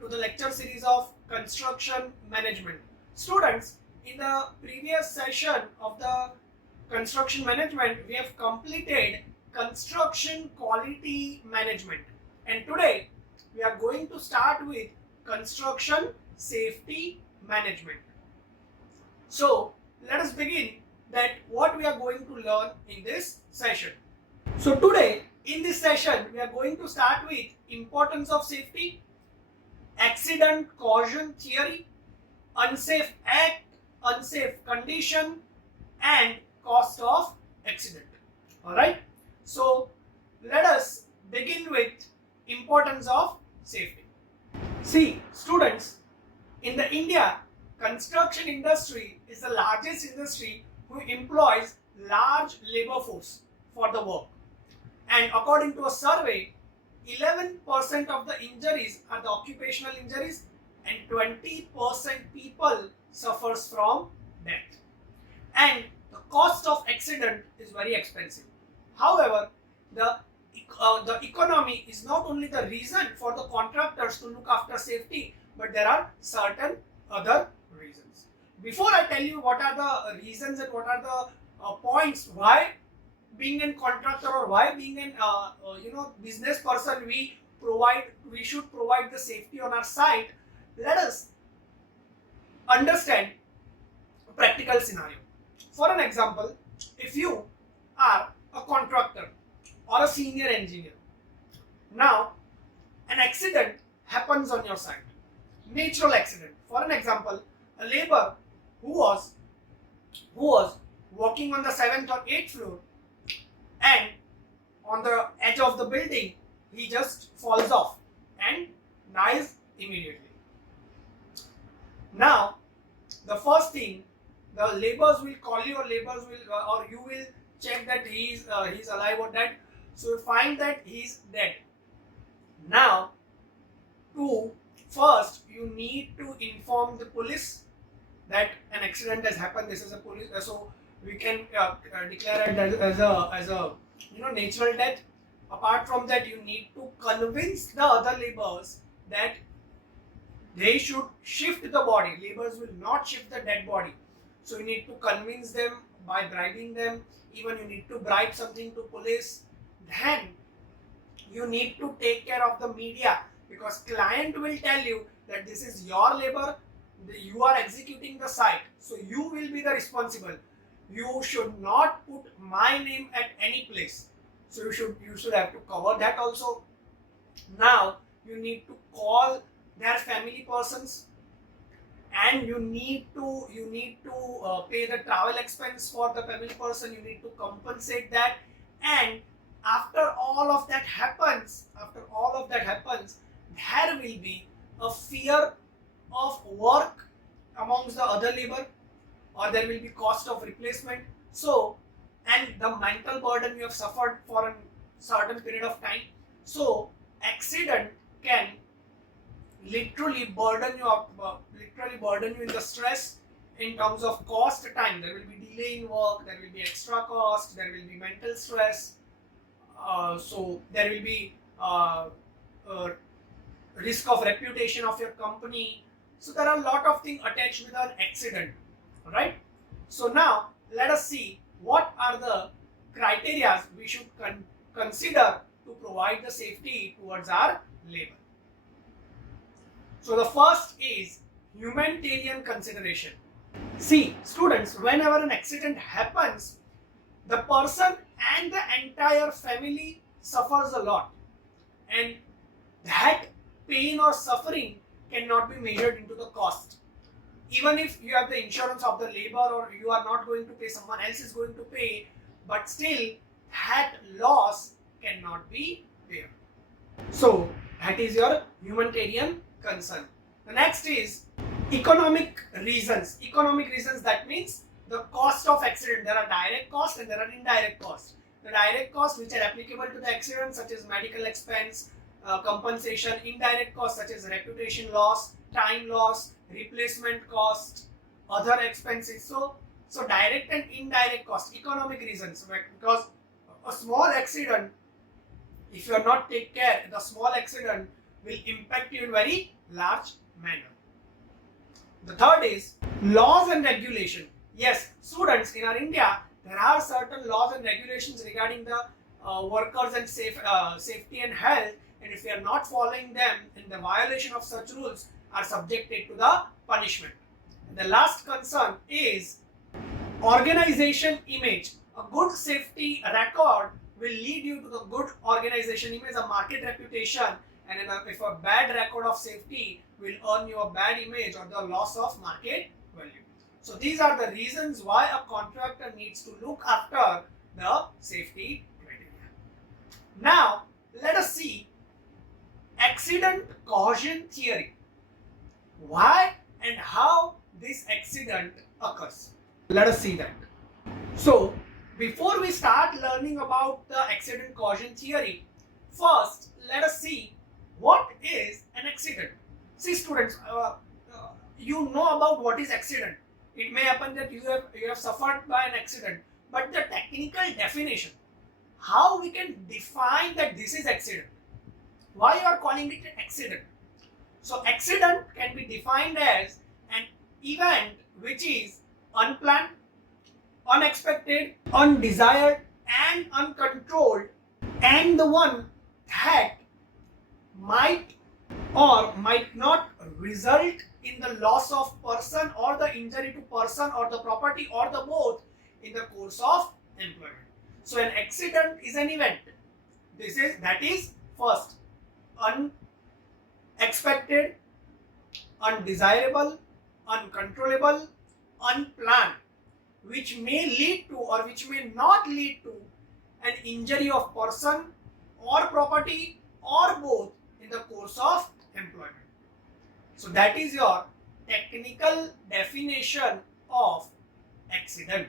to the lecture series of construction management. Students, in the previous session of the construction management, we have completed construction quality management, and today we are going to start with construction safety management. So let us begin that what we are going to learn in this session. So today in this session we are going to start with importance of safety, accident caution theory, unsafe act, unsafe condition, and cost of accident. Alright, so let us begin with importance of safety. See students, in the India, construction industry is the largest industry who employs large labor force for the work, and according to a survey, 11% of the injuries are the occupational injuries and 20% people suffers from death, and the cost of accident is very expensive. However, the economy is not only the reason for the contractors to look after safety, but there are certain other reasons. Before I tell you what are the reasons and what are the points why being a contractor or why being an business person we should provide the safety on our site, let us understand a practical scenario. For an example, if you are a contractor or a senior engineer, now an accident happens on your site, natural accident. For an example, a laborer who was working on the 7th or 8th floor, and on the edge of the building he just falls off and dies immediately. Now the first thing, the laborers will call you, or laborers will or you will check that he's alive or dead. So you find that he's dead. Now first you need to inform the police that an accident has happened. This is a police, so we can declare it as a natural death. Apart from that, you need to convince the other laborers that they should shift the body. Laborers will not shift the dead body, so you need to convince them by bribing them. Even you need to bribe something to police. Then you need to take care of the media, because client will tell you that this is your labor, you are executing the site, so you will be the responsible. You should not put my name at any place. So you should have to cover that also. Now you need to call their family persons, and you need to pay the travel expense for the family person. You need to compensate that, and after all of that happens, there will be a fear of work amongst the other labor, or there will be cost of replacement. So, and the mental burden you have suffered for a certain period of time. So accident can literally burden you in the stress in terms of cost time. There will be delay in work, there will be extra cost, there will be mental stress. So there will be risk of reputation of your company. So there are a lot of things attached with an accident, right? So now let us see what are the criteria we should consider to provide the safety towards our labor. So the first is humanitarian consideration. See students, whenever an accident happens, the person and the entire family suffers a lot, and that pain or suffering cannot be measured into the cost. Even if you have the insurance of the labor, or you are not going to pay, someone else is going to pay, but still that loss cannot be there. So that is your humanitarian concern. The next is economic reasons. Economic reasons, that means the cost of accident. There are direct costs and there are indirect costs. The direct costs which are applicable to the accident, such as medical expense, compensation. Indirect costs such as reputation loss, time loss, replacement cost, other expenses. So direct and indirect cost, economic reasons, because a small accident, if you are not take care, the small accident will impact you in very large manner. The third is laws and regulation. Yes, students, in our India, there are certain laws and regulations regarding the workers and safety and health, and if we are not following them, then the violation of such rules are subjected to the punishment. And the last concern is organization image. A good safety record will lead you to the good organization image, a market reputation, and if a bad record of safety will earn you a bad image or the loss of market value. So these are the reasons why a contractor needs to look after the safety criteria. Now let us see accident caution theory. Why and how this accident occurs. Let us see that. So before we start learning about the accident caution theory, first let us see what is an accident. See students, you know about what is accident. It may happen that you have suffered by an accident, but the technical definition, how we can define that this is accident, why you are calling it an accident. So accident can be defined as an event which is unplanned, unexpected, undesired and uncontrolled, and the one that might or might not result in the loss of person or the injury to person or the property or the both in the course of employment. So an accident is an event. That is first unexpected, undesirable, uncontrollable, unplanned, which may lead to or which may not lead to an injury of person or property or both in the course of employment. So that is your technical definition of accident.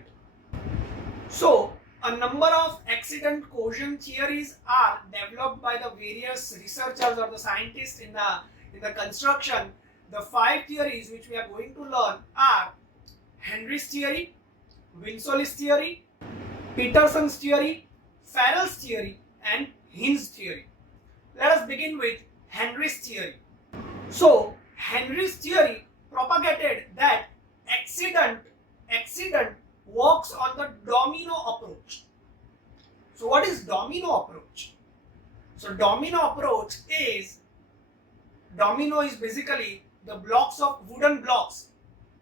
So a number of accident caution theories are developed by the various researchers or the scientists in the construction. The 5 theories which we are going to learn are Henry's theory, Winsolis theory, Peterson's theory, Farrell's theory and Hin's theory. Let us begin with Henry's theory. So Henry's theory propagated that accident works on the domino approach. So what is domino approach? So domino is basically the blocks of wooden blocks,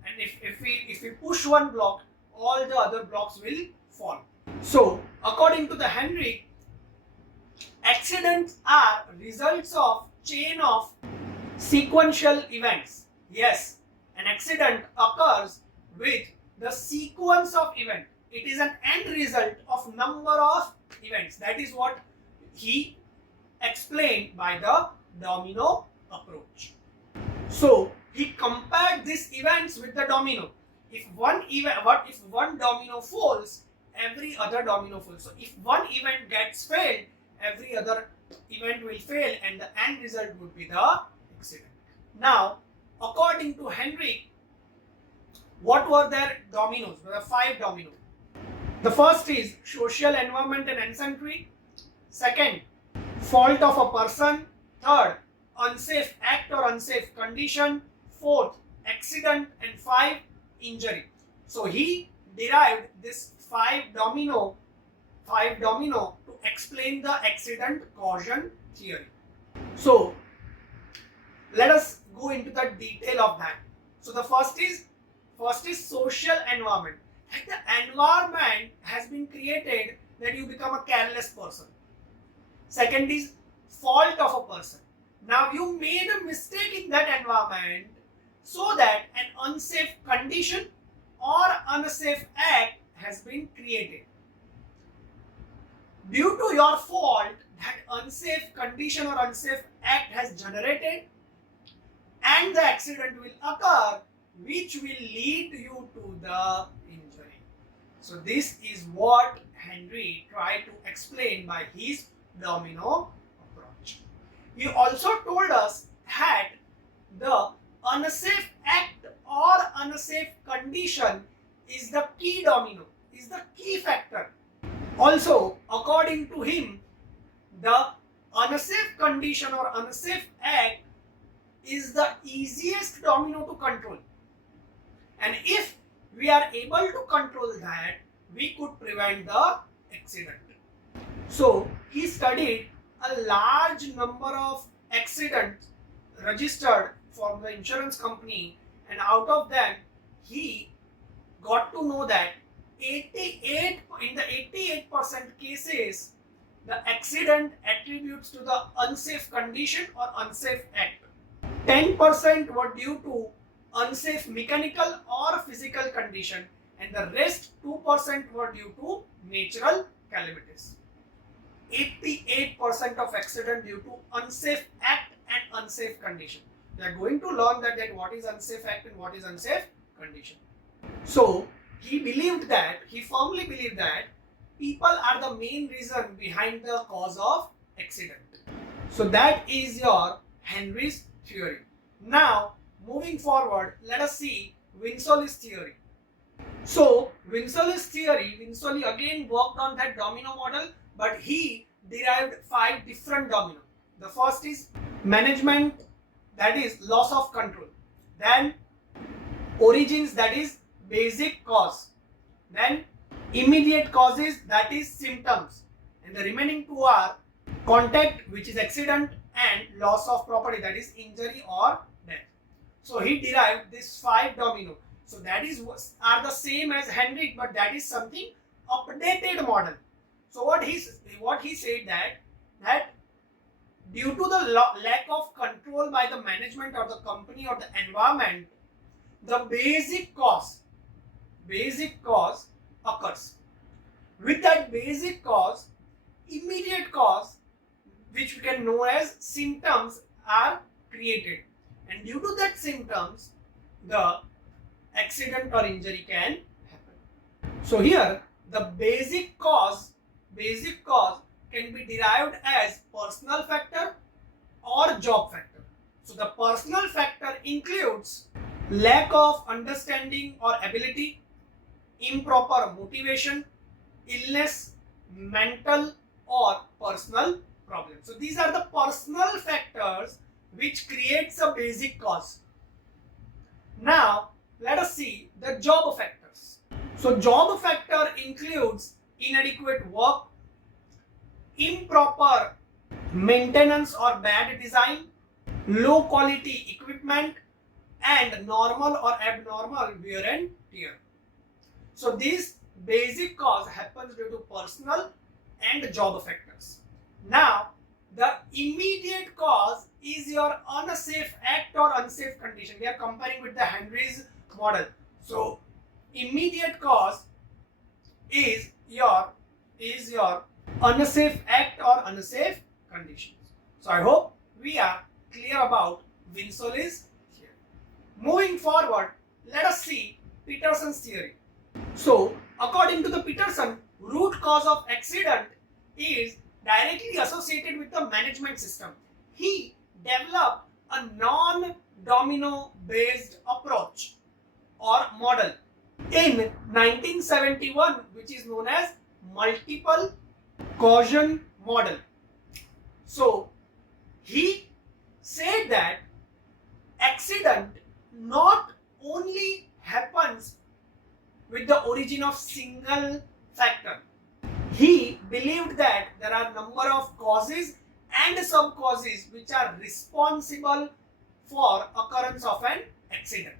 and if we push one block, all the other blocks will fall. So according to the Henry, accidents are results of chain of sequential events. Yes, an accident occurs with the sequence of events. It is an end result of number of events. That is what he explained by the domino approach. So he compared these events with the domino. If one domino falls, every other domino falls. So if one event gets failed, every other event will fail, and the end result would be the accident. Now, according to Henry, what were their dominoes? There are 5 dominoes. The first is social environment and ancestry. Second, fault of a person. Third, unsafe act or unsafe condition. Fourth, accident. And 5, injury. So he derived this 5 domino to explain the accident caution theory. So let us go into the detail of that. So the first is social environment. And the environment has been created that you become a careless person. Second is fault of a person. Now you made a mistake in that environment so that an unsafe condition or unsafe act has been created. Due to your fault, that unsafe condition or unsafe act has generated, and the accident will occur, which will lead you to the injury. So this is what Henry tried to explain by his domino approach. He also told us that the unsafe act or unsafe condition is the key domino, is the key factor. Also, according to him, the unsafe condition or unsafe act is the easiest domino to control. And if we are able to control that, we could prevent the accident. So he studied a large number of accidents registered from the insurance company, and out of them he got to know that 88% cases the accident attributes to the unsafe condition or unsafe act. 10% were due to unsafe mechanical or physical condition, and the rest 2% were due to natural calamities. 88% of accident due to unsafe act and unsafe condition. We are going to learn that what is unsafe act and what is unsafe condition. So he firmly believed that people are the main reason behind the cause of accident. So that is your Henry's theory. Now moving forward, let us see Winsole's theory. So Winsole's theory, Winsole again worked on that domino model, but he derived 5 different domino. The first is management, that is loss of control. Then origins, that is basic cause. Then immediate causes, that is symptoms. And the remaining 2 are contact, which is accident, and loss of property, that is injury or death. So he derived this 5 domino. So that are the same as Henry, but that is something updated model. So what he said that due to the lack of control by the management or the company or the environment, the basic cause occurs. With that basic cause, immediate cause, which we can know as symptoms, are created, and due to that symptoms, the accident or injury can happen. So here the basic cause can be derived as personal factor or job factor. So the personal factor includes lack of understanding or ability, improper motivation, illness, mental or personal problems. So these are the personal factors which creates a basic cause. Now let us see the job factors. So job factor includes inadequate work, improper maintenance or bad design, low quality equipment, and normal or abnormal wear and tear. So this basic cause happens due to personal and job factors. Now the immediate cause is your unsafe act or unsafe condition. We are comparing with the Henry's model. So immediate cause is your unsafe act or unsafe conditions. So I hope we are clear about Winsole's theory. Moving forward, let us see Peterson's theory. So according to the Peterson, root cause of accident is directly associated with the management system. He developed a non-domino based approach or model in 1971, which is known as multiple causation model. So he said that accident not only happens with the origin of single factor. He believed that there are number of causes and sub-causes which are responsible for occurrence of an accident.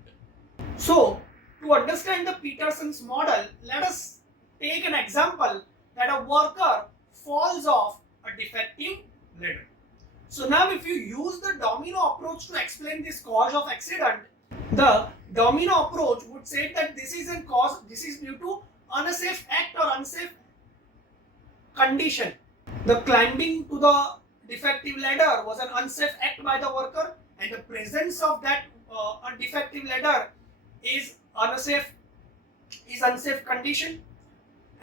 So to understand the Peterson's model, let us take an example that a worker falls off a defective ladder. So now if you use the domino approach to explain this cause of accident, the domino approach would say that this is due to unsafe act or unsafe condition. The climbing to the defective ladder was an unsafe act by the worker, and the presence of that defective ladder is unsafe condition,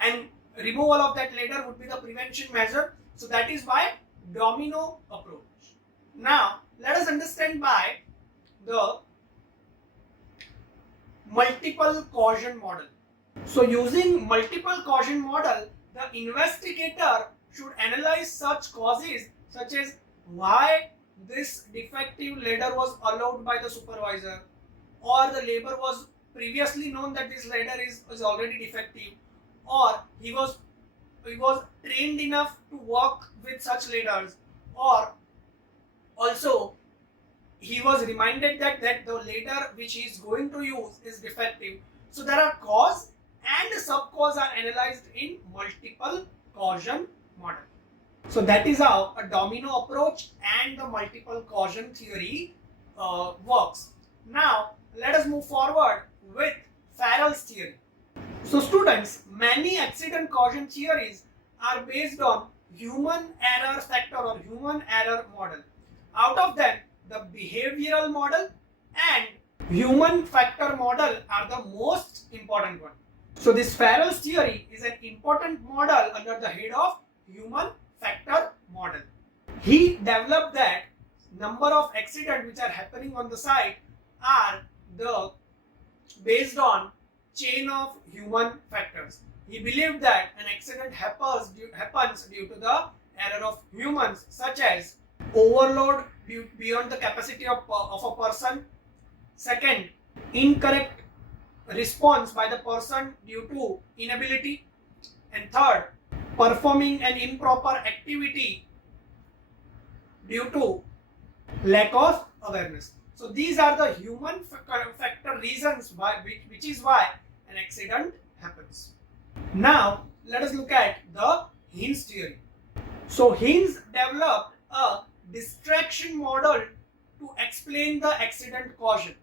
and removal of that ladder would be the prevention measure. So that is why domino approach. Now let us understand by the multiple causation model. So using multiple causation model, the investigator should analyze such causes such as why this defective ladder was allowed by the supervisor, or the labor was previously known that this ladder is already defective, or he was trained enough to work with such ladders, or also he was reminded that the ladder which he is going to use is defective. So there are cause and sub-cause are analyzed in multiple caution model. So that is how a domino approach and the multiple caution theory works. Now let us move forward with Farrell's theory. So students, many accident caution theories are based on human error factor or human error model. Out of them, the behavioral model and human factor model are the most important one. So this Farrell's theory is an important model under the head of human factor model. He developed that number of accidents which are happening on the site are based on chain of human factors. He believed that an accident happens due to the error of humans, such as overload beyond the capacity of a person. Second, incorrect response by the person due to inability. And third, performing an improper activity due to lack of awareness. So these are the human factor reasons which is why an accident happens. Now let us look at the Hines theory. So Hines developed a distraction model to explain the accident caution.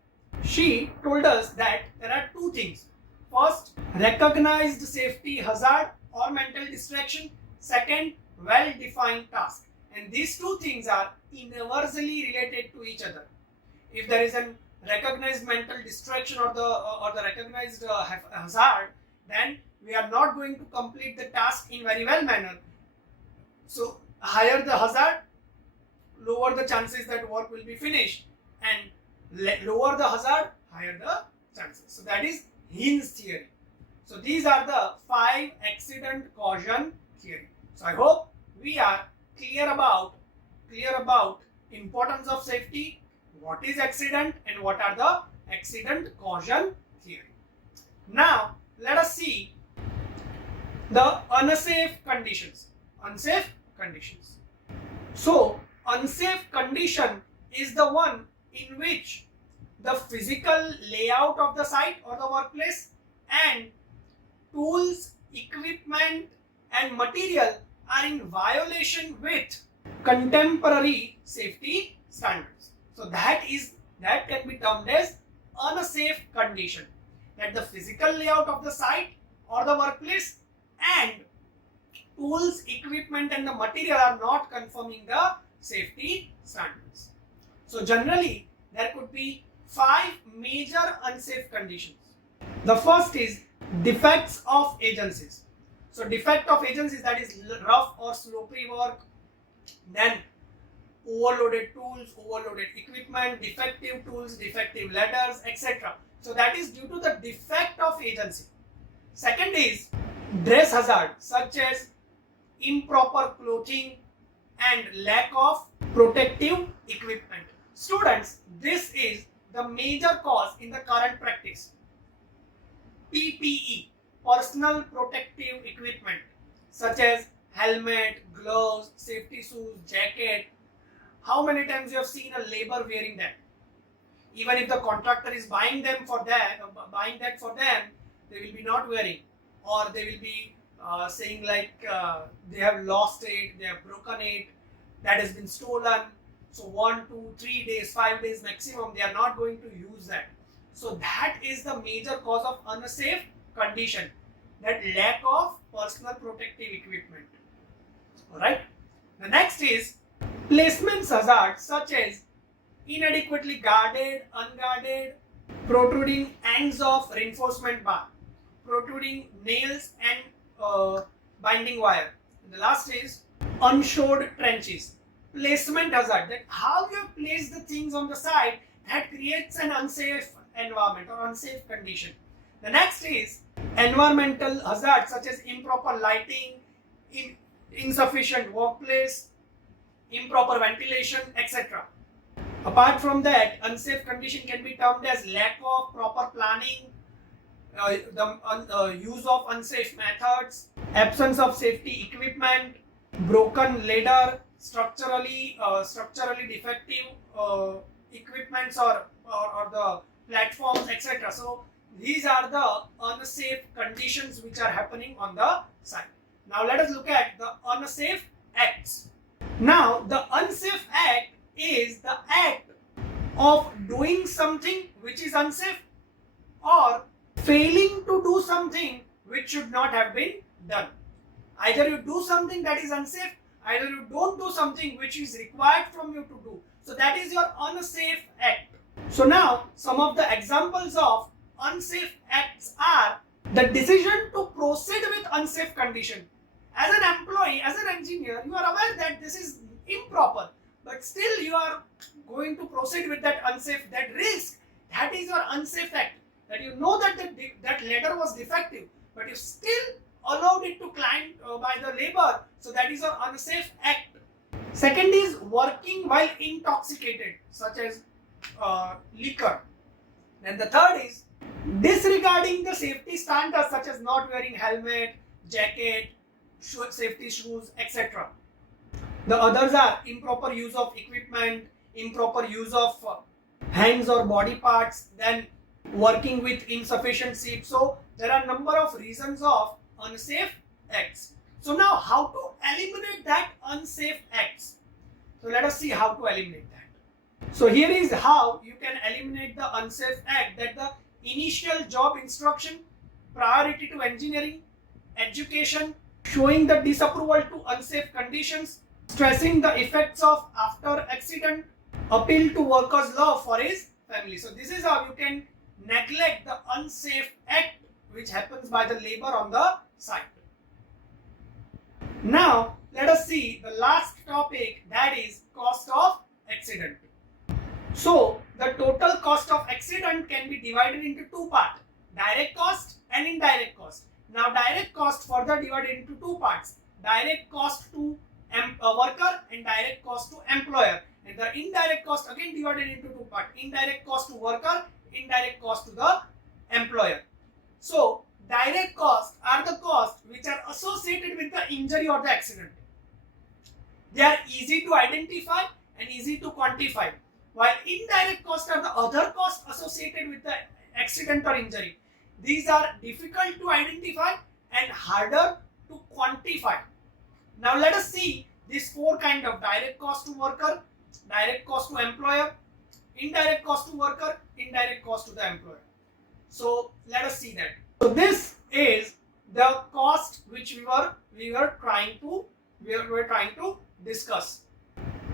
She told us that there are two things. First, recognized safety hazard or mental distraction. Second, well-defined task. And these two things are universally related to each other. If there is a recognized mental distraction or the recognized hazard, then we are not going to complete the task in very well manner. So higher the hazard, lower the chances that work will be finished, and lower the hazard, higher the chances. So that is Hines theory. So these are the 5 accident caution theory. So I hope we are clear about importance of safety, what is accident, and what are the accident caution theory. Now let us see the unsafe conditions. Unsafe conditions. So unsafe condition is the one in which the physical layout of the site or the workplace and tools, equipment and material are in violation with contemporary safety standards. So that can be termed as unsafe condition, that the physical layout of the site or the workplace and tools, equipment and the material are not conforming the safety standards. So generally there could be 5 major unsafe conditions. The first is defects of agencies. So defect of agencies, that is rough or slippery work, then overloaded tools, overloaded equipment, defective tools, defective ladders, etc. So that is due to the defect of agency. Second is dress hazard, such as improper clothing and lack of protective equipment. Students, this is the major cause in the current practice. PPE, personal protective equipment, such as helmet, gloves, safety shoes, jacket. How many times you have seen a labor wearing them? Even if the contractor is buying that for them, they will be not wearing, or they will be saying like they have lost it, they have broken it, that has been stolen. So 1, 2, 3 days, 5 days maximum, they are not going to use that. So that is the major cause of unsafe condition, that lack of personal protective equipment. Alright. The next is placement hazards, such as inadequately guarded, unguarded, protruding ends of reinforcement bar, protruding nails and binding wire. And the last is unshored trenches. Placement hazard, that how you place the things on the side, that creates an unsafe environment or unsafe condition. The next is environmental hazards, such as improper lighting, insufficient workplace, improper ventilation, etc. Apart from that, unsafe condition can be termed as lack of proper planning, the use of unsafe methods, absence of safety equipment, broken ladder, structurally defective equipments or the platforms, etc. So these are the unsafe conditions which are happening on the site. Now let us look at the unsafe acts. Now the unsafe act is the act of doing something which is unsafe or failing to do something which should not have been done. Either you do something that is unsafe, either you don't do something which is required from you to do. So that is your unsafe act. So now some of the examples of unsafe acts are the decision to proceed with unsafe condition. As an employee, as an engineer, you are aware that this is improper, but still you are going to proceed with that risk. That is your unsafe act. That you know that that ladder was defective, but you still allowed it to climb by the labor. So that is your unsafe act. Second is working while intoxicated, such as liquor. And the third is disregarding the safety standards, such as not wearing helmet, jacket, safety shoes, etc. The others are improper use of equipment, improper use of hands or body parts, then working with insufficient sleep. So there are a number of reasons of unsafe acts. So now how to eliminate that unsafe acts? So let us see how to eliminate that. So here is how you can eliminate the unsafe act: that the initial job instruction, priority to engineering, education, showing the disapproval to unsafe conditions, stressing the effects of after accident, appeal to worker's love for his family. So this is how you can neglect the unsafe act which happens by the labor on the site. Now let us see the last topic, that is cost of accident. So the total cost of accident can be divided into two parts: direct cost and indirect cost. Now direct cost further divided into two parts: direct cost to worker and direct cost to employer. And the indirect cost again divided into two parts: indirect cost to worker, indirect cost to the employer. So direct costs are the costs which are associated with the injury or the accident. They are easy to identify and easy to quantify, while indirect costs are the other costs associated with the accident or injury. These are difficult to identify and harder to quantify. Now let us see these four kinds of: direct cost to worker, direct cost to employer, indirect cost to worker, indirect cost to the employer. So let us see that. So this is the cost which we were trying to discuss,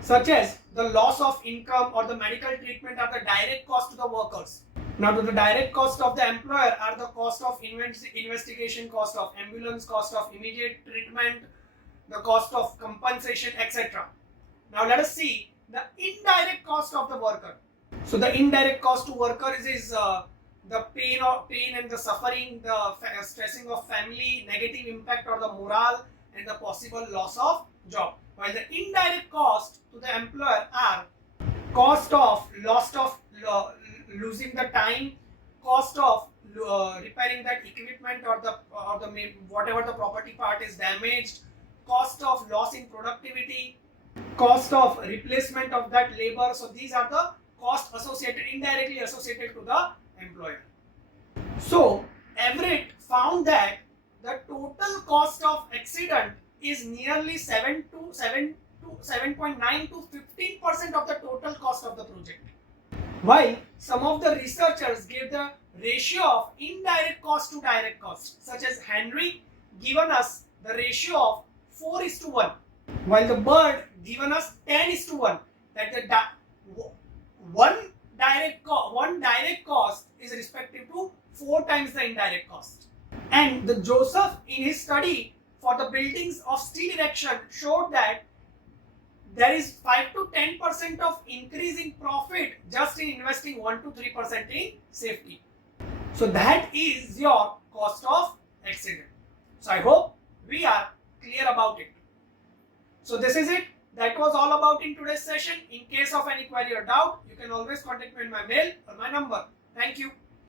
such as the loss of income or the medical treatment are the direct cost to the workers. Now the direct cost of the employer are the cost of investigation, cost of ambulance, cost of immediate treatment, the cost of compensation, etc. Now let us see the indirect cost of the worker. So the indirect cost to workers is the pain and the suffering, the stressing of family, negative impact or the morale, and the possible loss of job. While the indirect cost to the employer are cost of losing the time, cost of repairing that equipment or the whatever the property part is damaged, cost of loss in productivity, cost of replacement of that labor. So these are the costs indirectly associated to the employer. So Everett found that the total cost of accident is nearly 7.9 to 15% of the total cost of the project. While some of the researchers gave the ratio of indirect cost to direct cost, such as Henry given us the ratio of 4:1, while the Bird given us 10:1, that the one direct cost is respective to 4 times the indirect cost. And the Joseph in his study for the buildings of steel erection showed that there is 5 to 10% of increase in profit just in investing 1 to 3% in safety. So that is your cost of accident. So I hope we are clear about it. So this is it. That was all about in today's session. In case of any query or doubt, you can always contact me on my mail or my number. Thank you.